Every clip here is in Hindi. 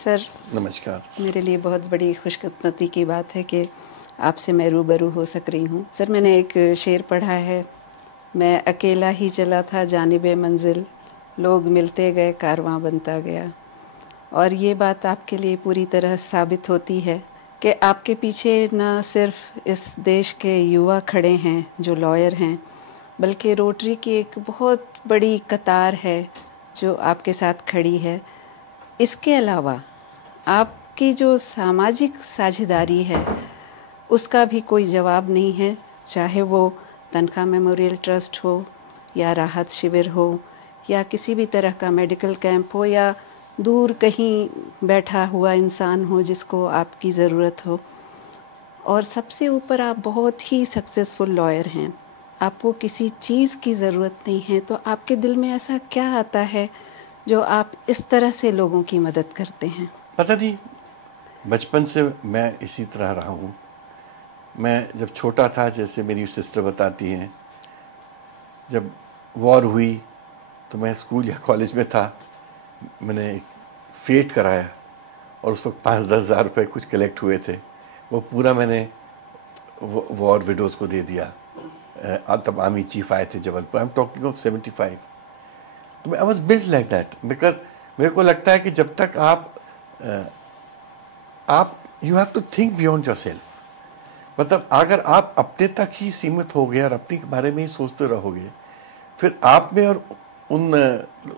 सर नमस्कार। मेरे लिए बहुत बड़ी खुशकिस्मती की बात है कि आपसे मैं रूबरू हो सक रही हूँ। सर मैंने एक शेर पढ़ा है, मैं अकेला ही चला था जानिबे मंजिल, लोग मिलते गए कारवां बनता गया। और ये बात आपके लिए पूरी तरह साबित होती है कि आपके पीछे न सिर्फ इस देश के युवा खड़े हैं जो लॉयर हैं, बल्कि रोटरी की एक बहुत बड़ी कतार है जो आपके साथ खड़ी है। इसके अलावा आपकी जो सामाजिक साझेदारी है उसका भी कोई जवाब नहीं है, चाहे वो तनख्वाह मेमोरियल ट्रस्ट हो या राहत शिविर हो या किसी भी तरह का मेडिकल कैंप हो या दूर कहीं बैठा हुआ इंसान हो जिसको आपकी ज़रूरत हो। और सबसे ऊपर आप बहुत ही सक्सेसफुल लॉयर हैं, आपको किसी चीज़ की ज़रूरत नहीं है। तो आपके दिल में ऐसा क्या आता है जो आप इस तरह से लोगों की मदद करते हैं? पता नहीं, बचपन से मैं इसी तरह रहा हूँ। मैं जब छोटा था, जैसे मेरी सिस्टर बताती हैं, जब वॉर हुई तो मैं स्कूल या कॉलेज में था, मैंने एक फेट कराया और उस वक्त 5-10 हज़ार रुपये कुछ कलेक्ट हुए थे, वो पूरा मैंने वॉर विडोज़ को दे दिया। तब आर्मी चीफ आए थे Jabalpur, I am talking of 75। तो I was build like that, because मेरे को लगता है कि जब तक आप you have to think beyond your self. मतलब अगर आप अपने तक ही सीमित हो गए और अपने बारे में ही सोचते रहोगे, फिर आप में और उन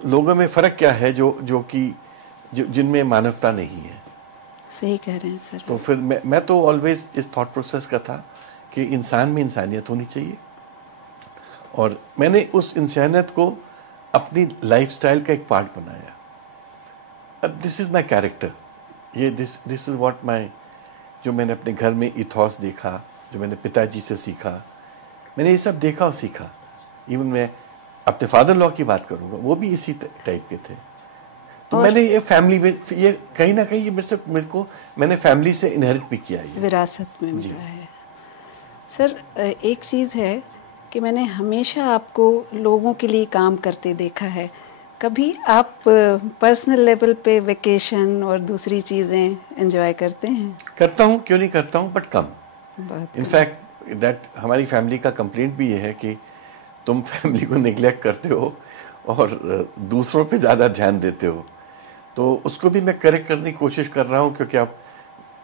लोगों में फ़र्क क्या है जो जिनमें मानवता नहीं है। सही कह रहे हैं सर। तो फिर मैं तो ऑलवेज इस थॉट प्रोसेस का था कि इंसान में इंसानियत होनी चाहिए, और मैंने उस इंसानियत को अपनी लाइफस्टाइल का एक पार्ट बनाया। अब दिस इज़ माई कैरेक्टर, ये दिस इज़ व्हाट माई, जो मैंने अपने घर में इथॉस देखा, जो मैंने पिताजी से सीखा, मैंने ये सब देखा और सीखा। इवन मैं अपने फादर लॉ की बात करूँगा, वो भी इसी टाइप के थे। तो मैंने ये फैमिली में, ये कहीं ना कहीं ये मैंने फैमिली से इनहेरिट भी किया, ये विरासत में मिला है। सर एक चीज़ है कि मैंने हमेशा आपको लोगों के लिए काम करते देखा है। कभी आप पर्सनल लेवल पे वेकेशन और दूसरी चीज़ें एंजॉय करते हैं? करता हूँ, क्यों नहीं करता हूँ, बट कम। इनफैक्ट दैट हमारी फैमिली का कंप्लेंट भी ये है कि तुम फैमिली को निगलेक्ट करते हो और दूसरों पे ज़्यादा ध्यान देते हो। तो उसको भी मैं करेक्ट करने की कोशिश कर रहा हूँ, क्योंकि अब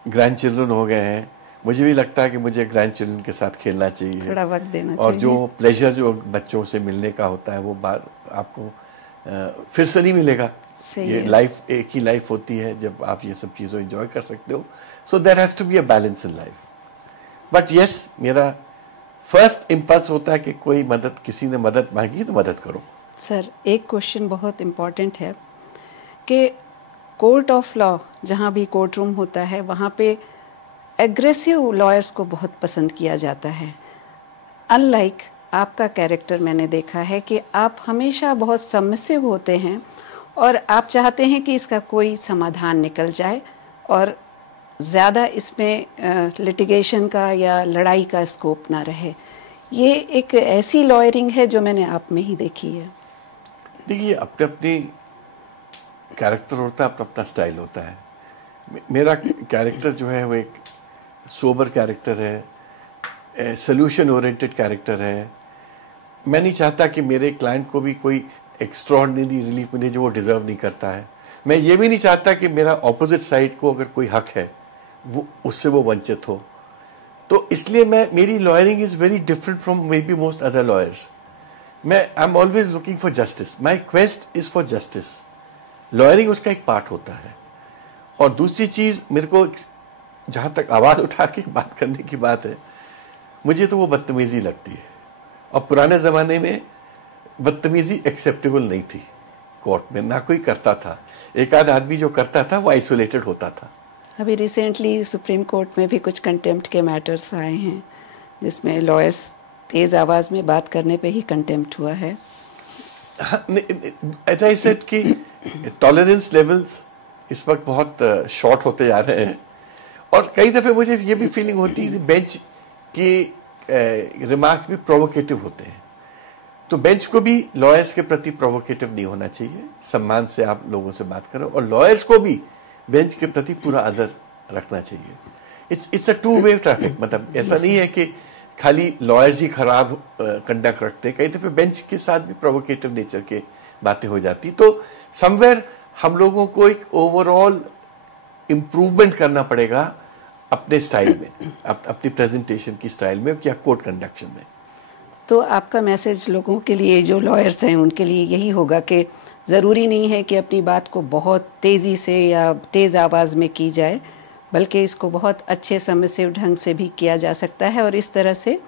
ग्रैंड चिल्ड्रन हो गए हैं, मुझे भी लगता है कि मुझे ग्रैंड चिल्ड्रन के साथ खेलना चाहिए, थोड़ा वक्त देना और चाहिए। जो प्लेजर जो बच्चों से मिलने का होता है वो बार आपको फिर से नहीं मिलेगा। ये लाइफ एक ही लाइफ होती है जब आप ये सब चीज़ों एंजॉय कर सकते हो। So there has to be a balance in life. But yes, मेरा फर्स्ट इम्पल्स होता है कि कोई मदद, किसी ने मदद मांगी तो मदद करो। सर एक क्वेश्चन बहुत इम्पॉर्टेंट है कि कोर्ट ऑफ लॉ, जहाँ भी कोर्ट रूम होता है, वहाँ पे एग्रेसिव लॉयर्स को बहुत पसंद किया जाता है। अनलाइक आपका कैरेक्टर मैंने देखा है कि आप हमेशा बहुत सबमिसिव होते हैं और आप चाहते हैं कि इसका कोई समाधान निकल जाए और ज़्यादा इसमें लिटिगेशन का या लड़ाई का स्कोप ना रहे। ये एक ऐसी लॉयरिंग है जो मैंने आप में ही देखी है। देखिए, अपने अपनी कैरेक्टर होता है, अपना अपना स्टाइल होता है। मेरा कैरेक्टर जो है वो एक सोबर कैरेक्टर है, सोल्यूशन ओरिएंटेड कैरेक्टर है। मैं नहीं चाहता कि मेरे क्लाइंट को भी कोई एक्स्ट्राऑर्डिनरी रिलीफ मिले जो वो डिज़र्व नहीं करता है। मैं ये भी नहीं चाहता कि मेरा ऑपोजिट साइड को अगर कोई हक है वो उससे वो वंचित हो। तो इसलिए मेरी lawyering is very different from may be most other lawyers. I am always looking for justice, my quest is for justice. Lawyering उसका एक पार्ट होता है। और दूसरी चीज़, मेरे को जहाँ तक आवाज़ उठा के बात करने की बात है, मुझे तो वो बदतमीज़ी लगती है। और पुराने ज़माने में बदतमीज़ी एक्सेप्टेबल नहीं थी, कोर्ट में ना कोई करता था। एक आध आदमी जो करता था वो आइसोलेटेड होता था। अभी रिसेंटली सुप्रीम कोर्ट में भी कुछ कंटेम्प्ट के मैटर्स आए हैं जिसमें लॉयर्स तेज़ आवाज़ में बात करने पे ही कंटेम्प्ट हुआ है। एज आई सेड कि टॉलरेंस लेवल्स इस वक्त बहुत शॉर्ट होते जा रहे हैं, और कई दफ़े मुझे ये भी फीलिंग होती है कि बेंच की रिमार्क्स भी प्रोवोकेटिव होते हैं। तो बेंच को भी लॉयर्स के प्रति प्रोवोकेटिव नहीं होना चाहिए, सम्मान से आप लोगों से बात करो, और लॉयर्स को भी बेंच के प्रति पूरा आदर रखना चाहिए। It's a two way traffic, मतलब ऐसा नहीं है कि खाली लॉयर्स ही खराब कंडक्ट रखते हैं, कई दफे बेंच के साथ भी प्रोवोकेटिव नेचर के बातें हो जाती। तो समवेयर हम लोगों को एक ओवरऑल इम्प्रूवमेंट करना पड़ेगा अपने स्टाइल में, अपनी प्रेजेंटेशन की स्टाइल में या कोर्ट कंडक्शन में। तो आपका मैसेज लोगों के लिए, जो लॉयर्स हैं उनके लिए यही होगा कि ज़रूरी नहीं है कि अपनी बात को बहुत तेज़ी से या तेज़ आवाज़ में की जाए, बल्कि इसको बहुत अच्छे सबमिसिव ढंग से भी किया जा सकता है और इस तरह से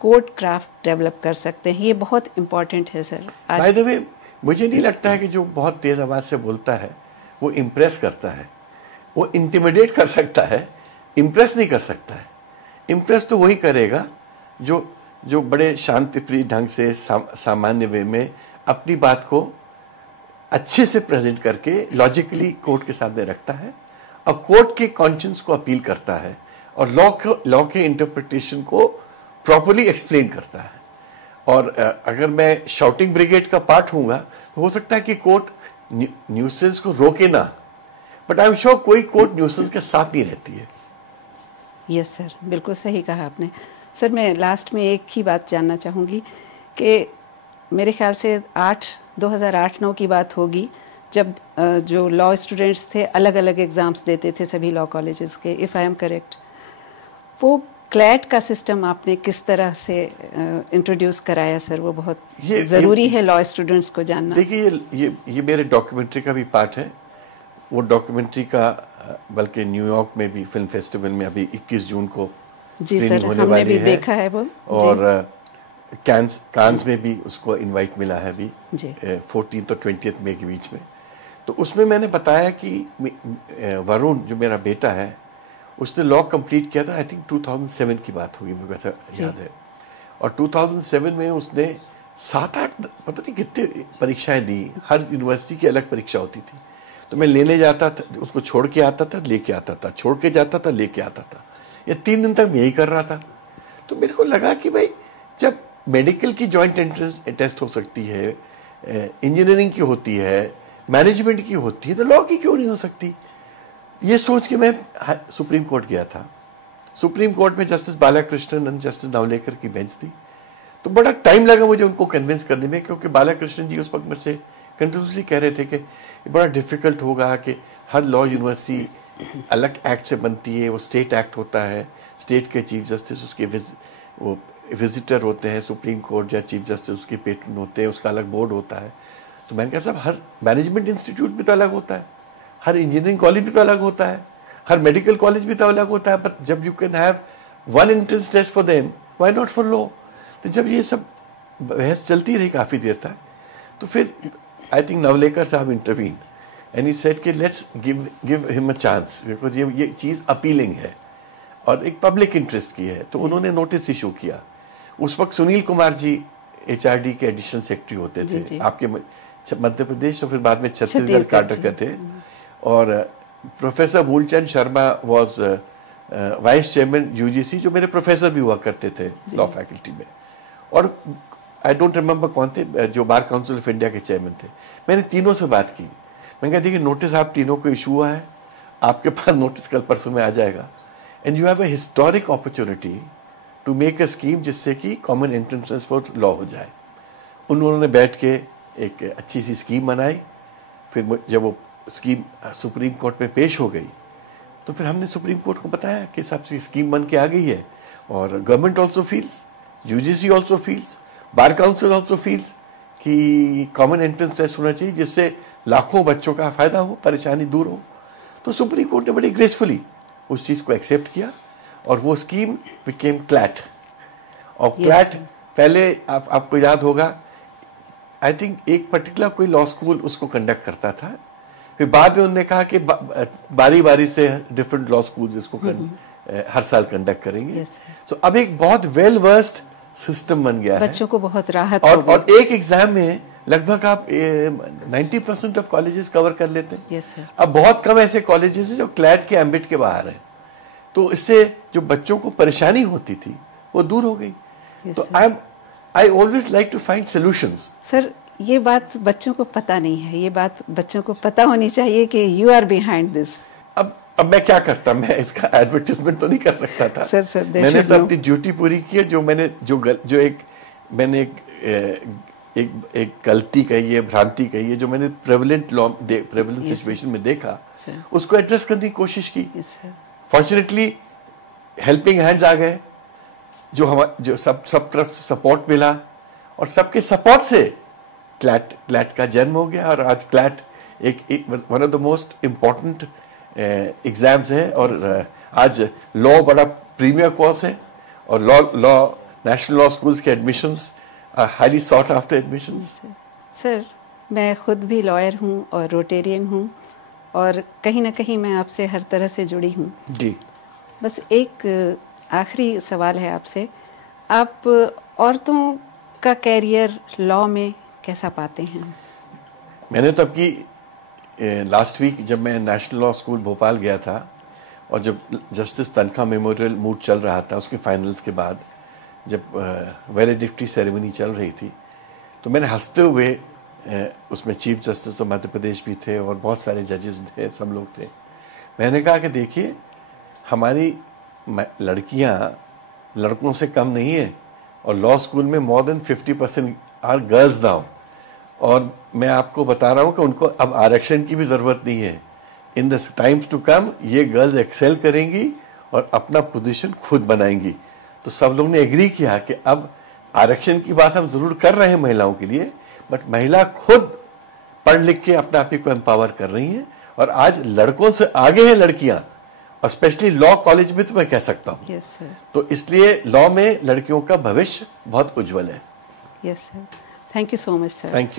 कोर्ट क्राफ्ट डेवलप कर सकते हैं। ये बहुत इम्पॉर्टेंट है सर। बाय द वे, मुझे नहीं लगता है कि जो बहुत तेज़ आवाज़ से बोलता है वो इम्प्रेस करता है। वो इंटिमिडेट कर सकता है, इम्प्रेस नहीं कर सकता है। इम्प्रेस तो वही करेगा जो बड़े शांतिप्रिय ढंग से सामान्य वे में अपनी बात को अच्छे से प्रेजेंट करके लॉजिकली कोर्ट के सामने रखता है और कोर्ट के कॉन्शियंस को अपील करता है और लॉ के इंटरप्रिटेशन को प्रॉपर्ली एक्सप्लेन करता है। और अगर मैं शाउटिंग ब्रिगेड का पार्ट हूंगा तो हो सकता है कि कोर्ट न्यूसेंस को रोके ना, बट आई एम श्योर कोई कोर्ट न्यूसेंस के साथ नहीं रहती है। यस सर, बिल्कुल सही कहा आपने। सर मैं लास्ट में एक ही बात जानना चाहूँगी कि मेरे ख्याल से 2008-9 की बात होगी, जब जो लॉ स्टूडेंट्स थे अलग अलग एग्ज़ाम्स देते थे सभी लॉ कॉलेजेस के, इफ़ आई एम करेक्ट। वो क्लैट का सिस्टम आपने किस तरह से इंट्रोड्यूस कराया सर? वो बहुत ज़रूरी है लॉ स्टूडेंट्स को जानना। देखिए ये मेरे डॉक्यूमेंट्री का भी पार्ट है। वो डॉक्यूमेंट्री का बल्कि न्यूयॉर्क में भी फिल्म फेस्टिवल में अभी 21 जून को जी सर, हमने भी देखा है वो। और कांस में भी उसको इनवाइट मिला है अभी 14 और 20 मई के बीच में। तो उसमें मैंने बताया कि वरुण जो मेरा बेटा है उसने लॉ कंप्लीट किया था, आई थिंक 2007 की बात होगी, मुझे ऐसा याद है। और 2007 में उसने 7-8 पता नहीं कितने परीक्षाएं दी, हर यूनिवर्सिटी की अलग परीक्षा होती थी। तो मैं लेने जाता था, उसको छोड़ के आता था, लेके आता था, छोड़ के जाता था, लेके आता था। ये 3 दिन तक मैं यही कर रहा था। तो मेरे को लगा कि भाई जब मेडिकल की जॉइंट एंट्रेंस टेस्ट हो सकती है, इंजीनियरिंग की होती है, मैनेजमेंट की होती है, तो लॉ की क्यों नहीं हो सकती? ये सोच के मैं सुप्रीम कोर्ट गया था। सुप्रीम कोर्ट में जस्टिस बालाकृष्णन और जस्टिस नावलेकर की बेंच थी। तो बड़ा टाइम लगा मुझे उनको कन्विंस करने में, क्योंकि बालाकृष्णन जी उस वक्त मेरे से कंटिन्यूसली कह रहे थे कि बड़ा डिफिकल्ट होगा कि हर लॉ यूनिवर्सिटी अलग एक्ट से बनती है, वो स्टेट एक्ट होता है, स्टेट के चीफ जस्टिस उसके वो विजिटर होते हैं सुप्रीम कोर्ट, या चीफ जस्टिस उसके पेट्रन होते हैं, उसका अलग बोर्ड होता है। तो मैंने कहा साहब हर मैनेजमेंट इंस्टीट्यूट भी तो अलग होता है, हर इंजीनियरिंग कॉलेज भी तो अलग होता है, हर मेडिकल कॉलेज भी तो अलग होता है, बट जब you can have one entrance test for them, why not for law? तो जब ये सब बहस चलती रही काफ़ी देर तक, तो फिर आई थिंक नवलेकर साहब इंटरवीन एंड ही सेड कि let's give him a chance, because ये चीज़ अपीलिंग है और एक पब्लिक इंटरेस्ट की है। तो उन्होंने नोटिस इशू किया। उस वक्त सुनील कुमार जी HRD के एडिशनल सेक्रेटरी होते थे आपके मध्य प्रदेश, और फिर बाद में छत्तीसगढ़ कर्नाटक का थे। और professor Moolchand Sharma was vice chairman UGC, जो मेरे प्रोफेसर भी हुआ करते थे लॉ फैकल्टी में। और आई डोंट रिमेम्बर कौन थे जो बार काउंसिल ऑफ इंडिया के चेयरमैन थे। मैंने तीनों से बात की। मैंने कहा देखिए नोटिस आप तीनों को इशू हुआ है, आपके पास नोटिस कल परसों में आ जाएगा, and you have a historic opportunity to make a scheme जिससे कि कॉमन एंट्रेंस फॉर लॉ हो जाए। उन्होंने बैठ के एक अच्छी सी स्कीम बनाई। फिर जब वो स्कीम सुप्रीम कोर्ट में पेश हो गई तो फिर हमने सुप्रीम कोर्ट को बताया कि साहब से स्कीम बन के आ गई है, और government also feels, UGC also feels, bar council also feels कि कॉमन एंट्रेंस टेस्ट होना चाहिए जिससे लाखों बच्चों का फायदा हो, परेशानी दूर हो। तो सुप्रीम कोर्ट ने बड़ी ग्रेसफुली उस चीज़ को एक्सेप्ट किया और वो स्कीम बिकेम क्लैट। और क्लैट पहले आपको याद होगा, आई थिंक एक पर्टिकुलर कोई लॉ स्कूल उसको कंडक्ट करता था, फिर बाद में उन्होंने कहा कि बारी बारी से डिफरेंट लॉ स्कूल इसको हर साल कंडक्ट करेंगे। तो अब एक बहुत वेल वर्स्ड सिस्टम बन गया है, बच्चों को बहुत राहत और एक एग्जाम में लगभग आप 90% ऑफ कॉलेजेस कवर कर लेते हैं। अब बहुत कम ऐसे कॉलेजेस हैं जो क्लैट के एम्बिट के बाहर हैं। तो इससे जो बच्चों को परेशानी होती थी वो दूर हो गई। तो I always like to find solutions. Sir ये बात बच्चों को पता नहीं है, ये बात बच्चों को पता होनी चाहिए कि यू आर बिहाइंड दिस। अब मैं क्या करता, मैं इसका एडवर्टाइजमेंट तो नहीं कर सकता था। सर मैंने तो अपनी ड्यूटी पूरी की है। जो मैंने मैंने एक गलती कही है, भ्रांति कही है, जो मैंने प्रेवलेंट सिचुएशन में देखा, उसको एड्रेस करने की कोशिश की। फॉर्चुनेटली हेल्पिंग हैंड्स आ गए, जो सब तरफ से सपोर्ट मिला, और सबके सपोर्ट से क्लैट का जन्म हो गया। और आज क्लैट एक one of the most important exams है। और आज लॉ बड़ा प्रीमियर कोर्स है, और लॉ नेशनल लॉ स्कूल्स के admissions highly sought after admissions. Sir मैं खुद भी लॉयर हूँ और रोटेरियन हूँ, और कहीं ना कहीं मैं आपसे हर तरह से जुड़ी हूँ जी। बस एक आखिरी सवाल है आपसे, आप औरतों का कैरियर लॉ में कैसा पाते हैं? मैंने तो आपकी लास्ट वीक जब मैं नेशनल लॉ स्कूल भोपाल गया था, और जब जस्टिस तनखा मेमोरियल मूड चल रहा था, उसके फाइनल्स के बाद जब वैलिडिक्टी सेरेमनी चल रही थी, तो मैंने हंसते हुए उसमें chief justice of Madhya Pradesh भी थे और बहुत सारे जजेस थे, सब लोग थे। मैंने कहा कि देखिए, हमारी लड़कियां लड़कों से कम नहीं है, और लॉ स्कूल में more than 50% are girls now. और मैं आपको बता रहा हूं कि उनको अब आरक्षण की भी जरूरत नहीं है। In the times to come ये गर्ल्स एक्सेल करेंगी और अपना पोजीशन खुद बनाएंगी। तो सब लोग ने एग्री किया कि अब आरक्षण की बात हम जरूर कर रहे हैं महिलाओं के लिए, बट महिला खुद पढ़ लिख के अपने आप को एम्पावर कर रही हैं, और आज लड़कों से आगे हैं लड़कियां, और स्पेशली लॉ कॉलेज में तो मैं कह सकता हूं। Yes sir. तो इसलिए लॉ में लड़कियों का भविष्य बहुत उज्जवल है। Yes sir, thank you so much sir. Thank you.